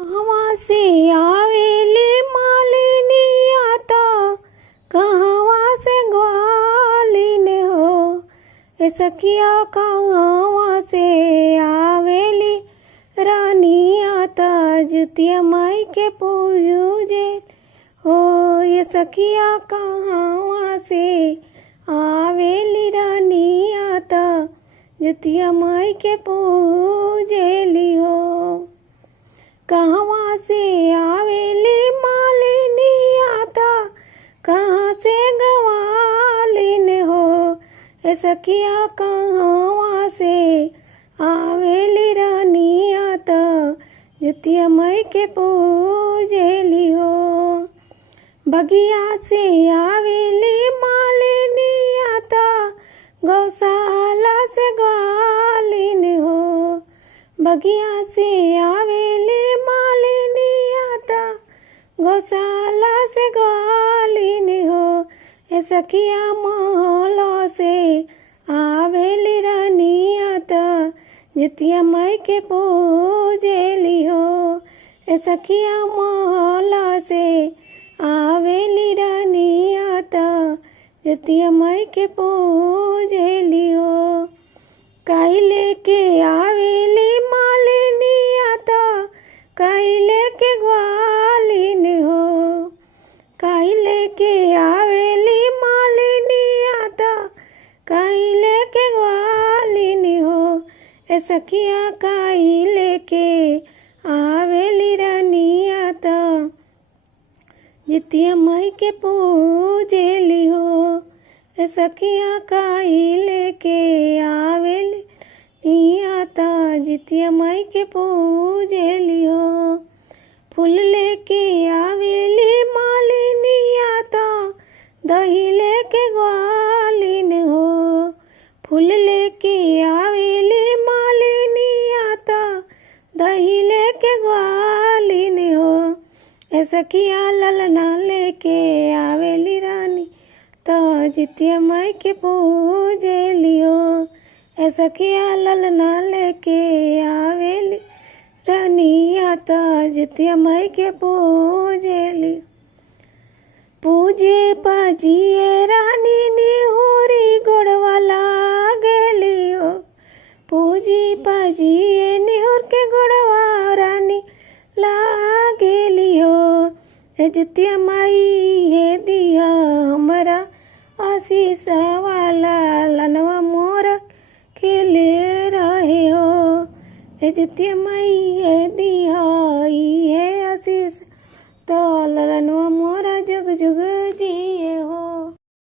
कहवा से आवेली मालिनी आता, कहवा से ग्वालिन हो। ए सखिया कहवा से आवेली रानी आता, जुतिया माई के पूजे हो। ये सखिया कहवा से आवेली रानी आता, जुतिया माई के पूजेली हो। कहवा से आवेली मालिनी आता, कहाँ से गवालिन हो। ए सखिया कहवा से आवेली रानी आता, जुतिया माई के पूजेली हो। बगिया से आवेली मालिनी आता, गौशाला से ग्वालिन हो। बगिया से आवेली मालिनी आता, गौशाला से ग्वालिन हो। ए सखिया महला से आवेली रानी आता, जुतिया माई के पूजेली हो। ए सखिया महला से आवेली रानी आता, जुतिया माई के पूजेली हो। काई लेके आवेली मालिनी आता, काई लेके ग्वालिन हो। काई लेके आवेली मालिनी आता, काई लेके ग्वालिन हो। ए सखिया काई लेके आवेली रानी आता, जुतिया माई के पूजेली हो। ए सखिया काई लेके आवेली आता, जुतिया माई के पूजेली हो। फूल लेके आवेली मालिनी आता, दही लेके ग्वालिन हो। फूल लेके आवेली मालिनी आता, दही लेके ग्वालिन हो। ए सखिया ललना लेके आवेली रानी, तो जुतिया माई के पूजेली हो। ए सखिया ललना लेके आवेली रानी आता, जुतिया माई के पूजेली। पूजे पाजिए रानी निहुरी गोड़वा लागेली हो। पूजी पाजिए निहुर के गोड़वा रानी लागेली हो। ए जुतिया माई है दिया हमरा आशीष वाला, लनवा मोरा खेले रहे हो। ए जुतिया माई है दिया है आशीष, तो ललनवा मोरा जुग जुग जी